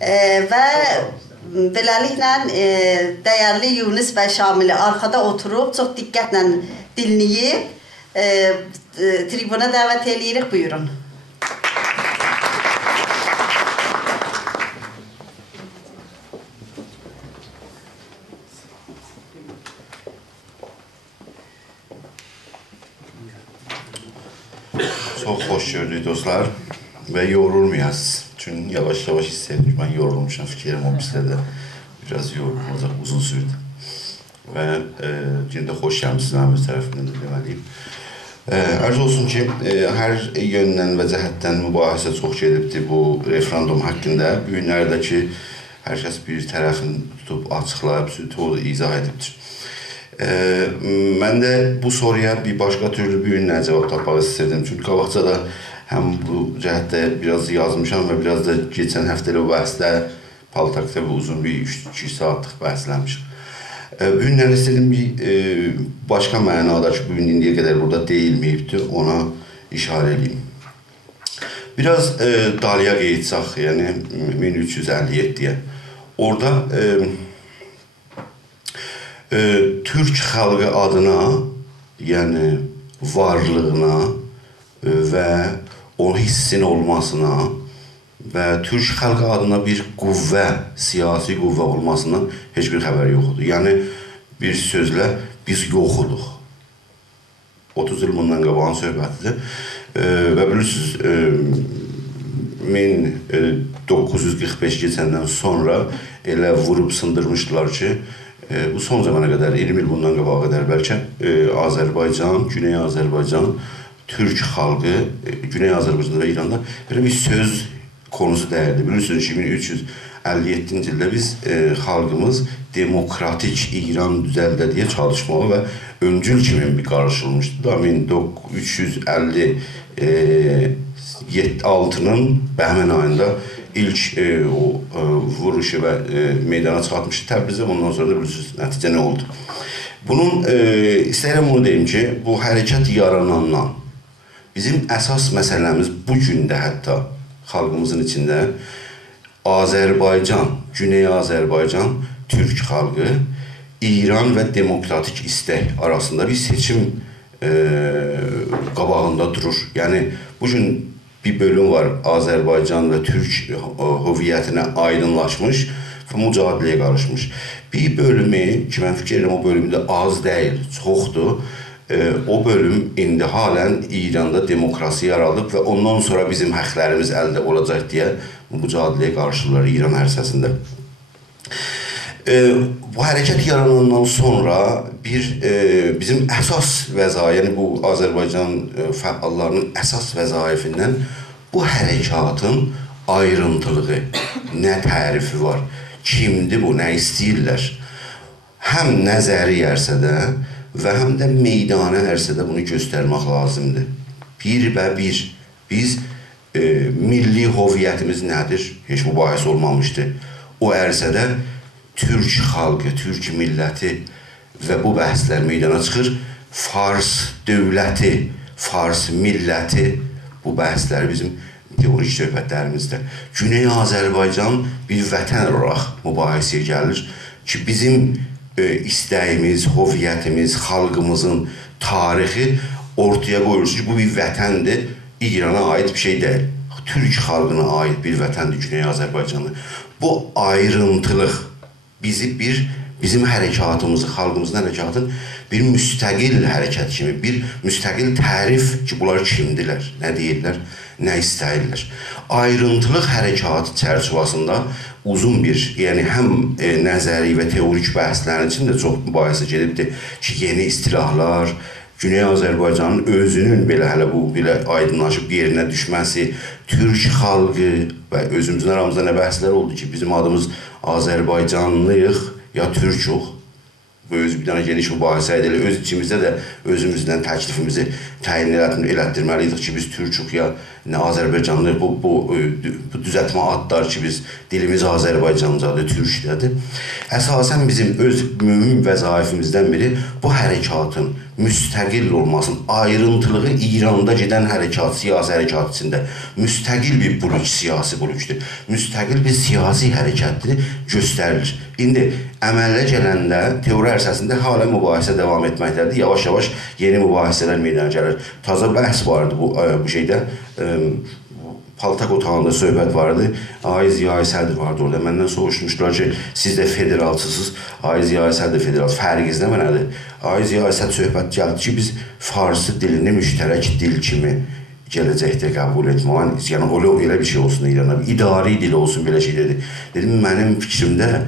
Və beləliklə dəyərli Yunus bəy Şamili arxada oturub, çox diqqətlə dinləyib, tribuna dəvət eləyirik, buyurun. Çok hoş gördük dostlar ve yorulmayasınız. Çünkü yavaş yavaş hissettim. Ben yorulmuşum, fikrim olmuşsa da biraz yorulacak, uzun sürdü. Ve yine de hoş gelmişsiniz benim öz tarafımdan da demeliyim. Arz olsun ki, her yönden ve cəhətdən mübahisə çox gedibdir bu referandum haqqında. Bu günlərdəki hər kəs bir tərəfini tutub, açıqlayıb, izah edibdir. Mən də bu soruya bir başqa türlü bir günlə cavab tapmaq istəyirdim. Çünki qabaqcada həm bu cəhətdə biraz yazmışam və biraz da geçən həftəli bəhsdə Paltakda bir uzun bir 2 saatlıq bəhsləmişim. Bu günlər istədim bir başqa mənada ki, bugün indiyə qədər burada deyilməyibdir, ona işarə edeyim. Biraz dalıya qeyidsaq, yəni 1357-yə. Orada Türk xalqı adına, yəni varlığına və o hissin olmasına və Türk xalqı adına bir qüvvə, siyasi qüvvə olmasından heç bir xəbər yoxdur. Yəni, bir sözlə biz yoxuduq. 30 il bundan qabağın söhbətidir. Və bilirsiniz, 1945 keçəndən sonra elə vurub sındırmışdılar ki, bu son zamana qədər, 20 il bundan qabağa qədər bəlkə Azərbaycan, Güney Azərbaycan, Türk xalqı, Güney Azərbaycanda və İranda belə bir söz konusu dəyərli. Bilirsiniz, 2357-ci ildə biz xalqımız demokratik İran düzəldə deyə çalışmalı və öncül kimi bir qarşılmışdı. 1956-nın bəhmən ayında ilk vuruşu və meydana çıxartmışdı Təbrizə, ondan sonra da bilirsiniz, nəticə nə oldu. Bunun, istəyirəm onu deyim ki, bu hərəkət yaranandan bizim əsas məsələmiz bu gündə hətta xalqımızın içində Azərbaycan, Güney Azərbaycan, Türk xalqı, İran və demokratik istək arasında bir seçim qabağında durur. Yəni, bugün bir bölüm var, Azərbaycan və Türk hüviyyətinə aydınlaşmış və mücadiləyə qarışmış. Bir bölümü, ki mən fikir edirəm, o bölümü də az deyil, çoxdur. O bölüm indi halən İranda demokrasi yaradıb və ondan sonra bizim həqlərimiz əldə olacaq deyə mücadiləyə qarşıdırlar İran ərsəsində. Bu hərəkət yaranandan sonra bizim əsas vəzayət, yəni bu Azərbaycan fəallarının əsas vəzayəfindən bu hərəkatın ayrıntılığı, nə tərifi var, kimdir bu, nə istəyirlər, həm nəzəri ərsədə və həm də meydana ərsədə bunu göstərmək lazımdır. Bir biz milli hoviyyətimiz nədir? Heç mübahisə olmamışdır. O ərsədə Türk xalqı, Türk milləti və bu bəhslər meydana çıxır. Fars dövləti, Fars milləti bu bəhsləri bizim teorik söhbətlərimizdə. Güney Azərbaycan bir vətən olaraq mübahisəyə gəlir ki, bizim istəyimiz, hoviyyətimiz, xalqımızın tarixi ortaya qoyulur ki, bu bir vətəndir, İrana aid bir şey deyil. Türk xalqına aid bir vətəndir Güney Azərbaycanı. Bu ayrıntılıq bizim hərəkatımızı, xalqımızın hərəkatın bir müstəqil hərəkət kimi, bir müstəqil tərif ki, bunlar kimdirlər, nə deyirlər, nə istəyirlər. Ayrıntılıq hərəkatı çərçivəsində uzun bir, yəni həm nəzəri və teorik bəhslərin üçün də çox mübahisə gedibdir ki, yeni istilahlar, Güney Azərbaycanın özünün belə hələ bu aydınlaşıb bir yerinə düşməsi, Türk xalqı və özümüzün aramızda nə bəhslər oldu ki, bizim adımız Azərbaycanlıyıq ya Türküq. Bu bir dənə geniş mübahisə edilir. Öz içimizdə də özümüzdən təklifimizi təyin elətdirməliydik ki, biz Türküq ya Azərbaycanlı bu düzəltmə adlar ki, biz dilimiz Azərbaycancadır, türkdədir. Əsasən bizim öz mühüm vəzaifimizdən biri bu hərəkatın müstəqil olmasının, ayrıntılığı İranda gedən hərəkat, siyasi hərəkat içində müstəqil bir buluc, siyasi bulucdur. Müstəqil bir siyasi hərəkətdir, göstərilir. İndi əmələ gələndə, teori ərsəsində hala mübahisə davam etməkdədir. Yavaş-yavaş yeni mübahisələr meydana gəlir. Taza bəhs vardı bu şeydə. Paltak otağında söhbət vardı. Ay Ziya Sədr vardı orada. Məndən soruşmuşlar ki, siz də federalçısınız. Ay Ziya Sədr federal. Fərqiz nə mənədir? Ay Ziya Sədr söhbət gəldi ki, biz farsı dilini müştərək dil kimi gələcəkdə qəbul etməliyik. Yəni elə bir şey olsun İrana. İdari dil olsun, belə şey dedi. Dedim, mənim fikrimdə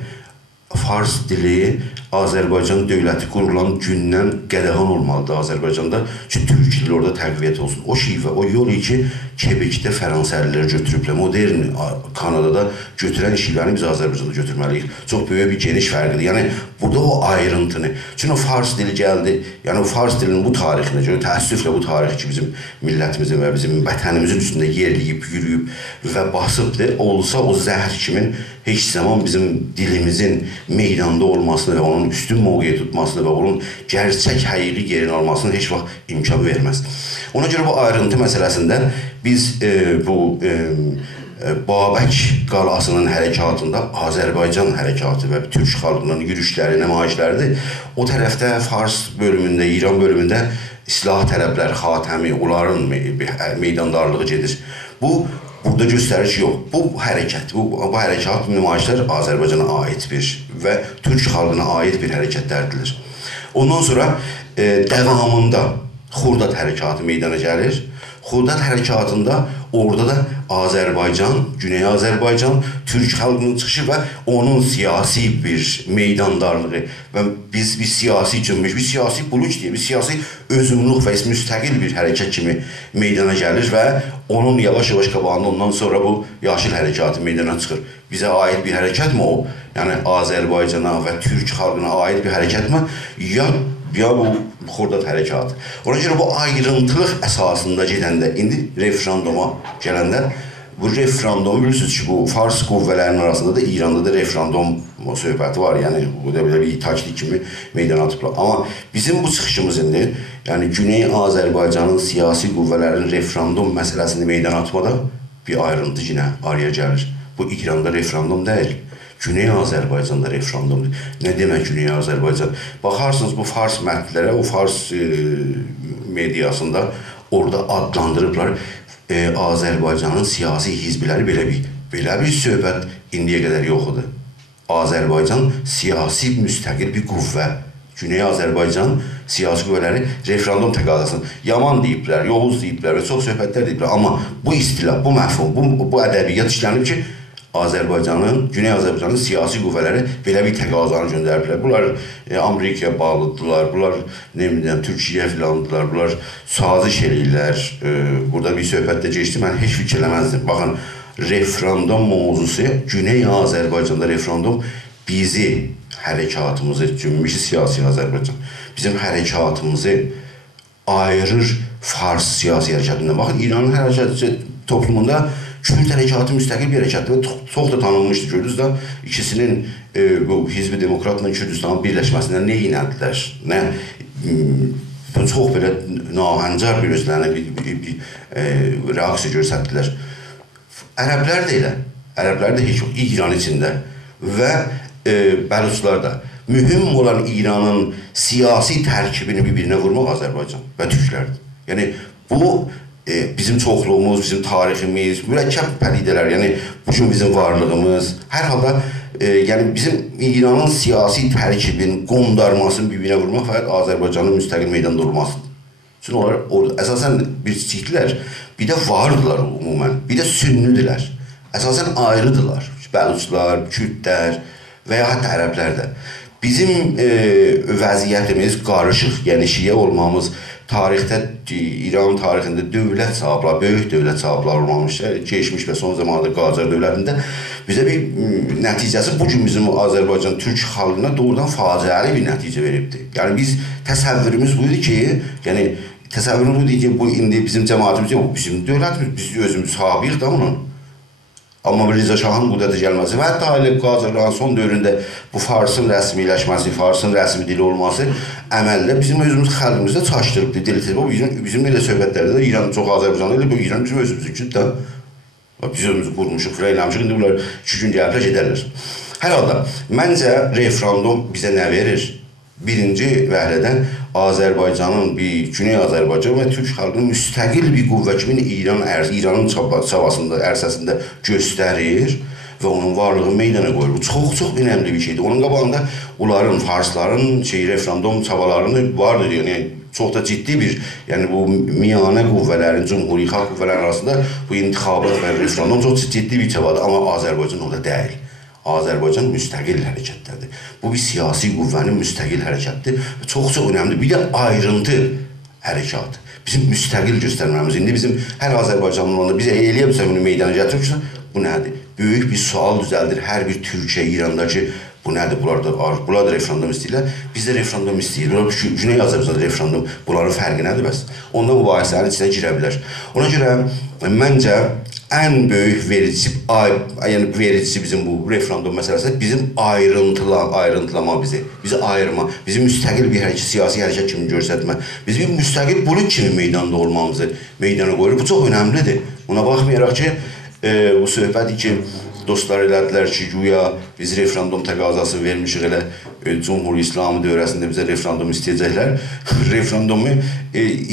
fars dili Azərbaycan dövləti qurulan gündən qədəhan olmalıdır Azərbaycanda ki, türk dili orada təqviyyət olsun. O şivə, o yol ki, Kebekdə Fransəlilər götürüblər. Modern Kanadada götürən şivəni biz Azərbaycanda götürməliyik. Çox böyük bir geniş fərqidir. Yəni, burada o ayrıntını. Çünki o fars dili gəldi, yəni o fars dilinin bu tarixinə görə, təəssüflə bu tarix ki, bizim millətimizin və bizim vətənimizin üstündə yerləyib, yürüyüb və basıbdır. Olsa o zəhər kimin heç zaman bizim dilimizin meydanda olmasını və onun üstün mövqeyi tutmasını və onun gerçək həqiqi yerin almasını heç vaxt imkan verməz. Ona görə bu ayrıntı məsələsində biz bu Babək qalasının hərəkatında Azərbaycan hərəkatı və türk xalqının yürüşləri, nəmayişləridir. O tərəfdə Fars bölümündə, İran bölümündə silah tələblər, xatəmi, onların meydandarlığı gedir. Bu, burada göstəriş yox. Bu hərəkət, bu hərəkat, nümayişlər Azərbaycana aid bir və türk xalqına aid bir hərəkətlərdir. Ondan sonra davamında Xurdad hərəkatı meydana gəlir. Xurdad hərəkatında orada da Azərbaycan, Güney Azərbaycan, türk xalqının çıxışı və onun siyasi bir meydandarlığı və biz bir siyasi cümbüş, bir siyasi buluc deyə, bir siyasi özümlük və müstəqil bir hərəkət kimi meydana gəlir və onun yavaş-yavaş qabağında ondan sonra bu yaşıl hərəkatı meydana çıxır. Bizə aid bir hərəkətmi o? Yəni Azərbaycana və türk xalqına aid bir hərəkətmi? Ya bu Xurdad hərəkatı. Ona görə bu ayrıntılıq əsasında gedəndə, indi referenduma gələndə, bu referendum bilirsiniz ki, bu Fars qüvvələrinin arasında da İranda da referendum söhbəti var. Yəni, bu da belə bir taktik kimi meydana atıblar. Amma bizim bu çıxışımız indi, yəni Güney Azərbaycanın siyasi qüvvələrinin referendum məsələsini meydana atmada bir ayrıntı yenə araya gəlir. Bu İranda referendum deyil. Güney Azərbaycanda referendumdur. Nə demək Güney Azərbaycan? Baxarsınız bu Fars mətnlərə, o Fars mediasında orada adlandırıblar Azərbaycanın siyasi hizbləri belə bir söhbət indiyə qədər yoxdur. Azərbaycan siyasi müstəqil bir qüvvə. Güney Azərbaycan siyasi qüvvələri referendum təqaüdünü yaman deyiblər, Yovuz deyiblər və çox söhbətlər deyiblər. Amma bu istilah, bu məfhum, bu ədəbiyyat işlənib ki, Güney Azərbaycanın siyasi qüvvələri belə bir təqaüdünü göndəriblər. Bunlar Amerikaya bağlıdırlar, bunlar Türkiyə filandılar, bunlar saziş eləyirlər. Burada bir söhbətdə geçdi, mən heç fikir eləməzdim. Baxın, referendum mövzusu, Güney Azərbaycanda referendum bizi, hərəkatımızı, cümbüşü siyasi Azərbaycan, bizim hərəkatımızı ayırır Fars siyasi hərəkatından. Baxın, İranın hərəkatı toplumunda Kürt hərəkatı müstəqil bir hərəkatdır və çox da tanınmışdır. Gördünüz də, ikisinin bu Hizbi Demokratla Kürdistanın birləşməsindən nə inəndilər, nə çox belə nahəncar bir özlərinə reaksiya göstərdilər. Ərəblər də elə, ərəblər də heç yox, İran içində və bəluçlar da. Mühüm olan İranın siyasi tərkibini bir-birinə vurmaq Azərbaycan və türklərdir. Yəni, bu bizim çoxluğumuz, bizim tariximiz, mürəkkəb pədidələr, yəni bugün bizim varlığımız, hər halda bizim İranın siyasi tərkibinin qondarmasını bir-birinə vurmaq fəqət Azərbaycanın müstəqil meydanda olmasıdır. Çünki onlar əsasən bir çiçiklər, bir də vardılar umumən, bir də sünnüdülər. Əsasən ayrıdılar, bəluçlar, kürdlər və ya hətta ərəblər də. Bizim vəziyyətimiz qarışıq, yəni şiə olmamız, tarixdə, İran tarixində dövlət sahiblər, böyük dövlət sahiblər olmamışlar, keçmiş və son zamanlarda Qacar dövlətində bizə bir nəticəsi bugün bizim Azərbaycan türk xalqına doğrudan faciəli bir nəticə veribdir. Yəni biz təsəvvürümüz buydu ki, yəni təsəvvürü budur ki, bu indi bizim cəmaatimiz, bizim dövlətimiz, biz özümüz sahibiyiz da bunun. Amma Rıza Şahın qüdrətə gəlməsi və hətta Ali Qazırların son dövründə bu Farsın rəsmiləşməsi, Farsın rəsmi dili olması əməldə bizim özümüz xalqımızda çaşdırıbdır. Bizim elə söhbətlərdə də İran çox Azərbaycanlı ilə bu İran bizim özümüzünkidir də. Biz özümüzü qurmuşuq, fıraylamışıq, indi bunlar 2 gün gəliblər, gedərlər. Hər halda, məncə referendum bizə nə verir? Birinci vəhlədən Azərbaycanın, Güney Azərbaycan və Türk xalqının müstəqil bir qüvvə kimi İranın çabasında, ərsəsində göstərir və onun varlığı meydana qoyur. Bu çox önəmli bir şeydir. Onun qabağında onların, Farsların referendum çabalarını vardır, yəni çox da ciddi bir, yəni bu miyanə qüvvələrin, cümhuri xalq qüvvələrin arasında bu intixabat və referendum çox ciddi bir çabadır, amma Azərbaycan orada deyil. Azərbaycan müstəqil hərəkətdədir. Bu bir siyasi qüvvənin müstəqil hərəkətdir və çox önəmli bir də ayrıntı hərəkatı. Bizim müstəqil göstərməmiz. İndi bizim hər Azərbaycanlı olanda biz eləyə bilsək bunu meydana gətirirsə, bu nədir? Böyük bir sual düzəldir. Hər bir Türkiyə, İrandakı bu nədir? Bunlar da referendum istəyirlər. Biz də referendum istəyirik. Güney Azərbaycanda referendum. Bunların fərqi nədir bəs? Ondan mübahisələrin içinə girə bilər. Ona görə məncə ən böyük vericisi bizim bu referendum məsələsində bizim ayrıntlama bizi ayırma, bizi müstəqil bir siyasi hərəkət kimi göstərmə, biz bir müstəqil bulut kimi meydanda olmamızı meydana qoyur. Bu çox önəmlidir. Buna baxmayaraq ki, bu söhbəti ki, dostlar elədilər ki, güya biz referendum təqazası vermişik elə Cumhur İslamı dövrəsində bizə referendum istəyəcəklər. Referendumu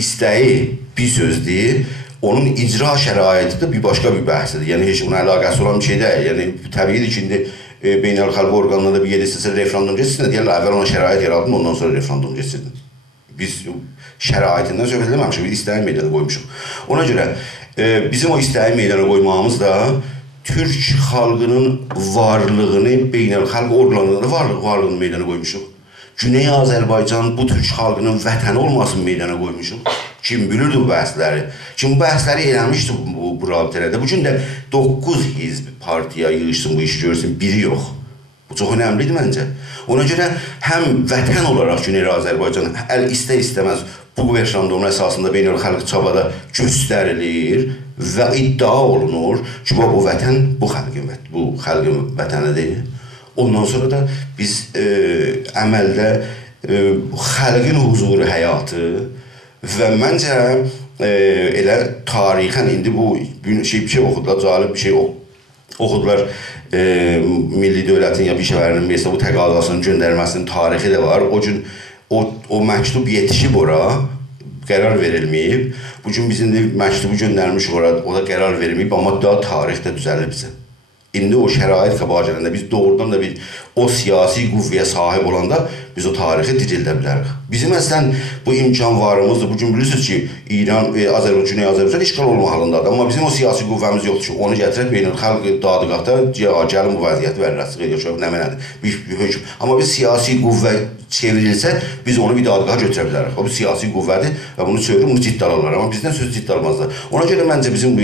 istəyi bir söz deyil. Onun icra şəraiti də bir başqa bir bəhsdir. Yəni, heç buna əlaqəsi olan bir şey deyil. Yəni, təbiidir ki, indi beynəlxalq orqanlarda bir yedirsə referendum geçsin, deyərlər, əvvəl ona şərait yaradın, ondan sonra referendum geçsin. Biz şəraitindən söhbət eləməmişik, biz istəyi meydana qoymuşuq. Ona görə bizim o istəyi meydana qoymağımız da Türk xalqının varlığını, beynəlxalq orqanlarda varlığını meydana qoymuşuq. Güney Azərbaycan bu Türk xalqının vətəni olmasını meydana qoymuşuq. Kim bilirdi bu bəhsləri? Kim bu bəhsləri eləmişdi bu rabitələrdə? Bugün də 9 hizb partiya yığışsın, bu işi görsün, biri yox. Bu çox önəmlidir məncə. Ona görə həm vətən olaraq Güney Azərbaycan istəməz bu referendumun əsasında beynəlxalq çabada göstərilir və iddia olunur ki, bu vətən bu xalqın vətənidir. Ondan sonra da biz əməldə xalqın huzuru həyatı və məncə elə tarixən indi bu bir şey oxudular, cəlib bir şey oxudular. Milli dövlətin ya bir şeylərinin mesela bu təqazasının göndərməsinin tarixi də var. O gün o məktub yetişib ora, qərar verilməyib. Bugün biz indi məktubu göndərmişik ora, o da qərar verilməyib, amma daha tarix də düzəlib bizə. İndi o şərait qabağa gələndə biz doğrudan da bir o siyasi qüvvəyə sahib olanda biz o tarixi dirildə bilərik. Bizim əslən bu imkan varımızdır. Bugün bilirsiniz ki, İran, Güney Azərbaycan işğal olma halındadır. Amma bizim o siyasi qüvvəmiz yoxdur ki, onu gətirək beynəlxalq dadıqatda gəlin bu vəziyyəti vərrəslik ediyor. Nə mənədir? Bir hökm. Amma biz siyasi qüvvə çevrilsə, biz onu bir dadıqa götürə bilərik. O bir siyasi qüvvədir və bunu çevirir, bunu ciddi alırlar. Amma bizdən sözü ciddi almazlar. Ona görə məncə bizim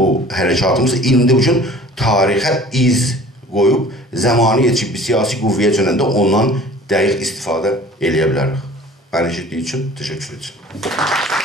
bu hərəkatımız indi bugün tarixə iz qoyub, zamanı yetişib bir siyasi qüvvəyə dönəndə ondan dəqiq istifadə eləyə bilərik. Bəni eşitdiyi üçün təşəkkür edirəm.